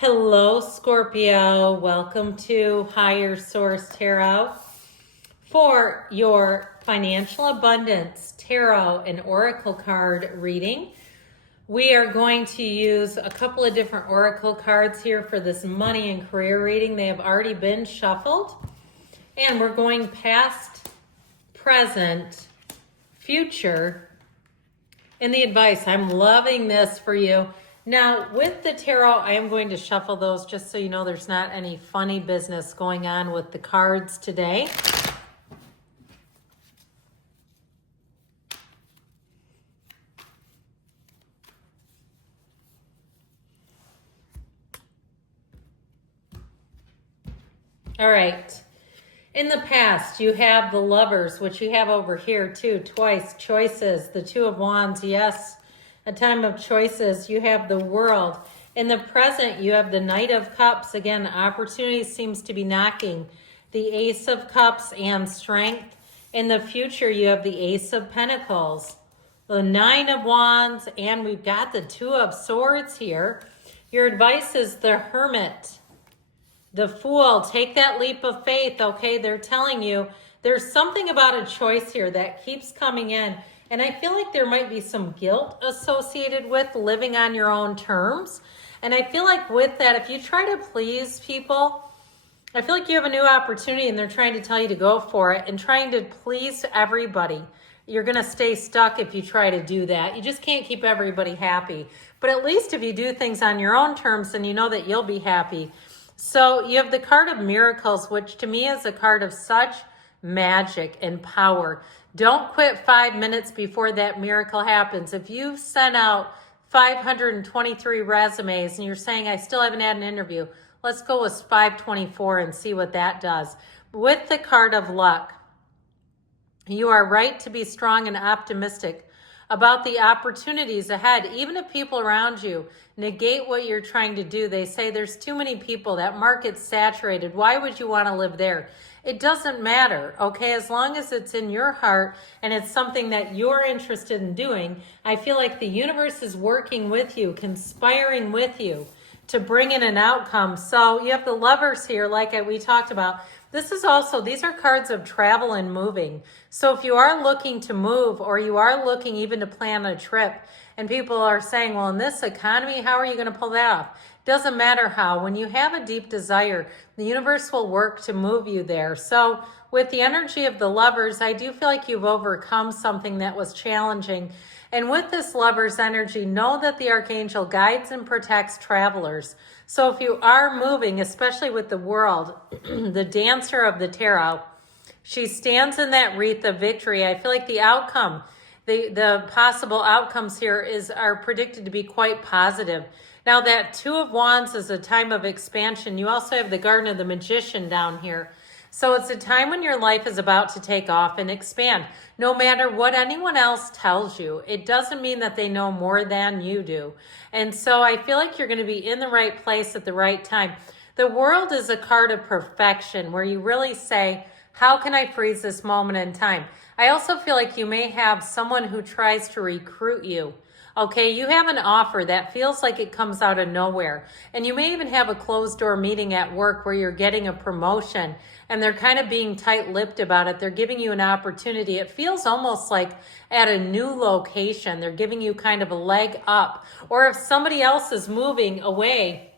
Hello, Scorpio. Welcome to Higher Source Tarot for your financial abundance tarot and oracle card reading. We are going to use a couple of different oracle cards here for this money and career reading. They have already been shuffled, and we're going past, present, future, and the advice. I'm loving this for you. Now, with the tarot, I am going to shuffle those just so you know there's not any funny business going on with the cards today. All right. In the past, you have the Lovers, which you have over here too, twice. Choices, the Two of Wands, yes. A time of choices. You have the World. In the present, you have the Knight of Cups. Again, opportunity seems to be knocking. The Ace of Cups and Strength. In the future, you have the Ace of Pentacles, the Nine of Wands, and we've got the Two of Swords here. Your advice is the Hermit, the Fool. Take that leap of faith, okay? They're telling you there's something about a choice here that keeps coming in. And I feel like there might be some guilt associated with living on your own terms. And I feel like with that, if you try to please people, I feel like you have a new opportunity and they're trying to tell you to go for it and trying to please everybody. You're going to stay stuck if you try to do that. You just can't keep everybody happy. But at least if you do things on your own terms, then you know that you'll be happy. So you have the card of Miracles, which to me is a card of such magic and power. Don't quit 5 minutes before that miracle happens. If you've sent out 523 resumes and you're saying, I still haven't had an interview, let's go with 524 and see what that does. With the card of Luck, you are right to be strong and optimistic about the opportunities ahead. Even if people around you negate what you're trying to do, they say there's too many people, that market's saturated, why would you want to live there? It doesn't matter, okay? As long as it's in your heart and it's something that you're interested in doing, I feel like the universe is working with you, conspiring with you to bring in an outcome. So you have the Lovers here, like we talked about. This is also, these are cards of travel and moving. So if you are looking to move or you are looking even to plan a trip and people are saying, well, in this economy, how are you going to pull that off? Doesn't matter how. When you have a deep desire, the universe will work to move you there. So with the energy of the Lovers, I do feel like you've overcome something that was challenging. And with this Lovers energy, know that the Archangel guides and protects travelers. So if you are moving, especially with the World, the Dancer of the Tarot, she stands in that wreath of victory. I feel like the outcome, the possible outcomes here are predicted to be quite positive. Now that Two of Wands is a time of expansion. You also have the Garden of the Magician down here. So it's a time when your life is about to take off and expand. No matter what anyone else tells you, it doesn't mean that they know more than you do. And so I feel like you're going to be in the right place at the right time. The World is a card of perfection where you really say, how can I freeze this moment in time? I also feel like you may have someone who tries to recruit you. Okay, you have an offer that feels like it comes out of nowhere. And you may even have a closed door meeting at work where you're getting a promotion and they're kind of being tight-lipped about it. They're giving you an opportunity. It feels almost like at a new location. They're giving you kind of a leg up. Or if somebody else is moving away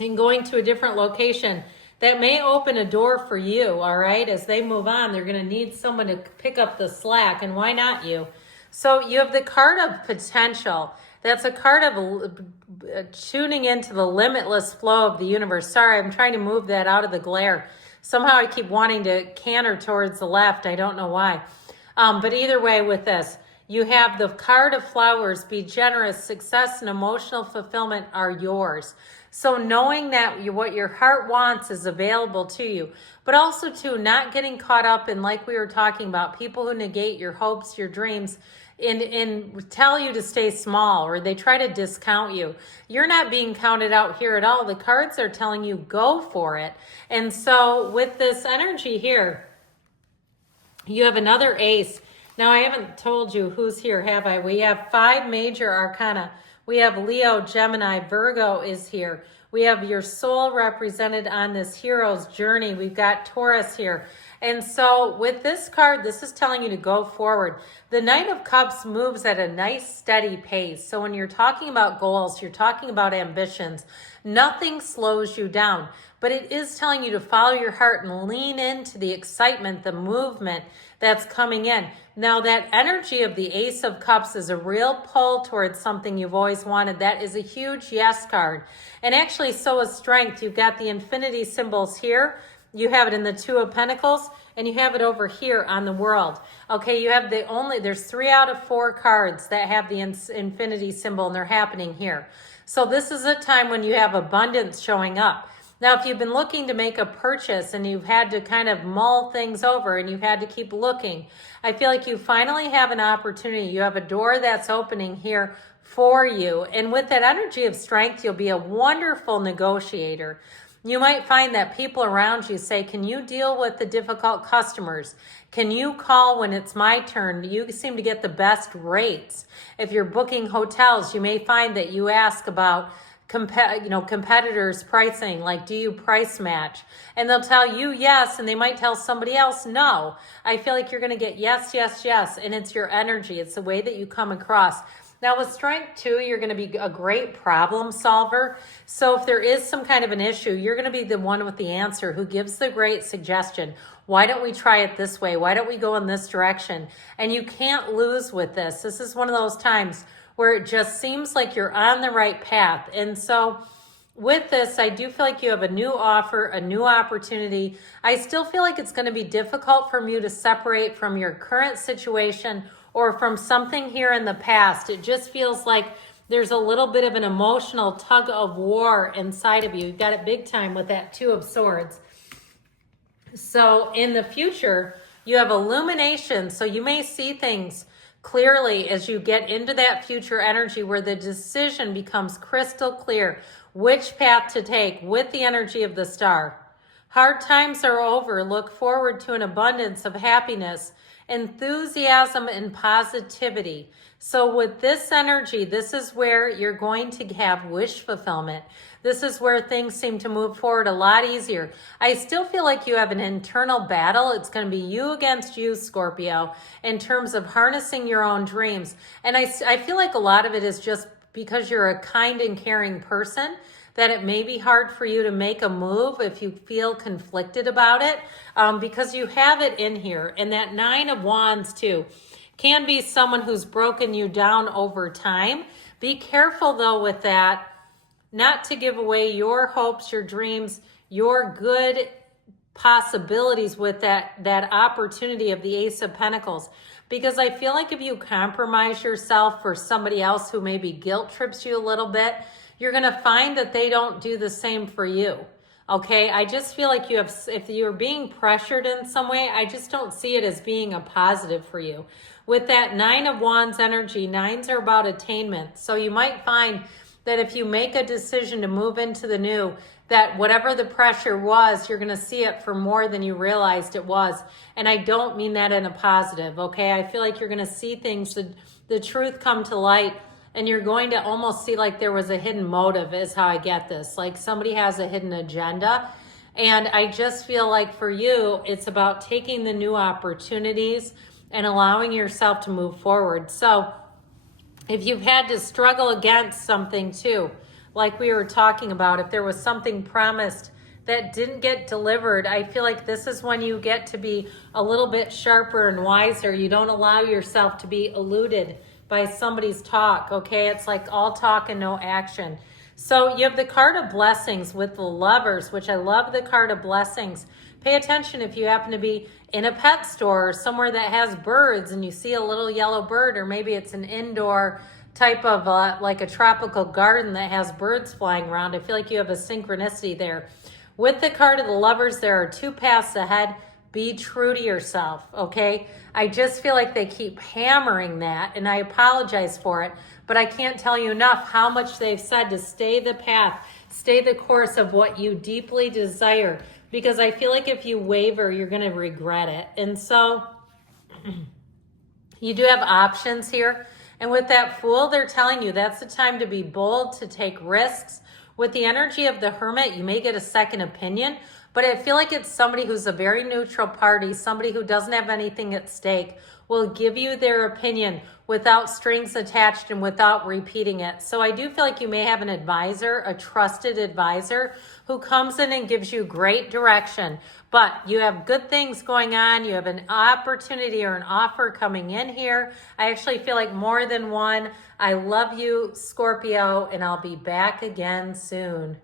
and going to a different location, that may open a door for you, all right? As they move on, they're going to need someone to pick up the slack, and why not you? So you have the card of potential. That's a card of tuning into the limitless flow of the universe. Sorry, I'm trying to move that out of the glare. Somehow I keep wanting to canter towards the left. I don't know why. But either way with this, you have the card of Flowers. Be generous. Success and emotional fulfillment are yours. So knowing that what your heart wants is available to you, but also too, not getting caught up in, like we were talking about, people who negate your hopes, your dreams, and tell you to stay small, or they try to discount you. You're not being counted out here at all. The cards are telling you go for it. And so with this energy here, you have another ace. Now, I haven't told you who's here, have I? We have 5 major arcana. We have Leo, Gemini, Virgo is here. We have your soul represented on this hero's journey. We've got Taurus here. And so with this card, this is telling you to go forward. The Knight of Cups moves at a nice, steady pace. So when you're talking about goals, you're talking about ambitions, nothing slows you down. But it is telling you to follow your heart and lean into the excitement, the movement that's coming in. Now, that energy of the Ace of Cups is a real pull towards something you've always wanted. That is a huge yes card. And actually, so is Strength. You've got the infinity symbols here. You have it in the Two of Pentacles, and you have it over here on the World. Okay, you have there's 3 out of 4 cards that have the infinity symbol, and they're happening here. So this is a time when you have abundance showing up. Now, if you've been looking to make a purchase and you've had to kind of mull things over and you've had to keep looking, I feel like you finally have an opportunity. You have a door that's opening here for you. And with that energy of Strength, you'll be a wonderful negotiator. You might find that people around you say, can you deal with the difficult customers? Can you call when it's my turn? You seem to get the best rates. If you're booking hotels, you may find that you ask about competitors' pricing, like, do you price match? And they'll tell you yes, and they might tell somebody else no. I feel like you're going to get yes, yes, yes, and it's your energy. It's the way that you come across. Now with Strength too, you're going to be a great problem solver. So if there is some kind of an issue, you're going to be the one with the answer who gives the great suggestion. Why don't we try it this way? Why don't we go in this direction? And you can't lose with this. This is one of those times where it just seems like you're on the right path. And so with this, I do feel like you have a new offer, a new opportunity. I still feel like it's going to be difficult for you to separate from your current situation or from something here in the past. It just feels like there's a little bit of an emotional tug of war inside of you. You've got it big time with that Two of Swords. So in the future, you have illumination. So you may see things clearly as you get into that future energy where the decision becomes crystal clear which path to take with the energy of the Star. Hard times are over. Look forward to an abundance of happiness, enthusiasm, and positivity. So with this energy, this is where you're going to have wish fulfillment. This is where things seem to move forward a lot easier. I still feel like you have an internal battle. It's going to be you against you, Scorpio, in terms of harnessing your own dreams. And I feel like a lot of it is just because you're a kind and caring person, that it may be hard for you to make a move if you feel conflicted about it, because you have it in here. And that Nine of Wands too can be someone who's broken you down over time. Be careful though with that, not to give away your hopes, your dreams, your good possibilities with that opportunity of the Ace of Pentacles. Because I feel like if you compromise yourself for somebody else who maybe guilt trips you a little bit, you're going to find that they don't do the same for you. Okay, I just feel like if you're being pressured in some way, I just don't see it as being a positive for you. With that Nine of Wands energy, nines are about attainment. So you might find that if you make a decision to move into the new, that whatever the pressure was, you're going to see it for more than you realized it was. And I don't mean that in a positive, okay? I feel like you're going to see things, the truth come to light, and you're going to almost see like there was a hidden motive is how I get this. Like somebody has a hidden agenda. And I just feel like for you, it's about taking the new opportunities and allowing yourself to move forward. So if you've had to struggle against something too, like we were talking about, if there was something promised that didn't get delivered, I feel like this is when you get to be a little bit sharper and wiser. You don't allow yourself to be eluded by somebody's talk, okay? It's like all talk and no action. So you have the card of blessings with the Lovers, which I love the card of blessings. Pay attention if you happen to be in a pet store or somewhere that has birds and you see a little yellow bird, or maybe it's an indoor type of like a tropical garden that has birds flying around. I feel like you have a synchronicity there. With the card of the Lovers, there are 2 paths ahead. Be true to yourself, okay? I just feel like they keep hammering that, and I apologize for it, but I can't tell you enough how much they've said to stay the path, stay the course of what you deeply desire, because I feel like if you waver, you're going to regret it. And so you do have options here. And with that Fool, they're telling you that's the time to be bold, to take risks. With the energy of the Hermit, you may get a second opinion, but I feel like it's somebody who's a very neutral party, somebody who doesn't have anything at stake, will give you their opinion without strings attached and without repeating it. So I do feel like you may have an advisor, a trusted advisor, who comes in and gives you great direction. But you have good things going on. You have an opportunity or an offer coming in here. I actually feel like more than one. I love you, Scorpio, and I'll be back again soon.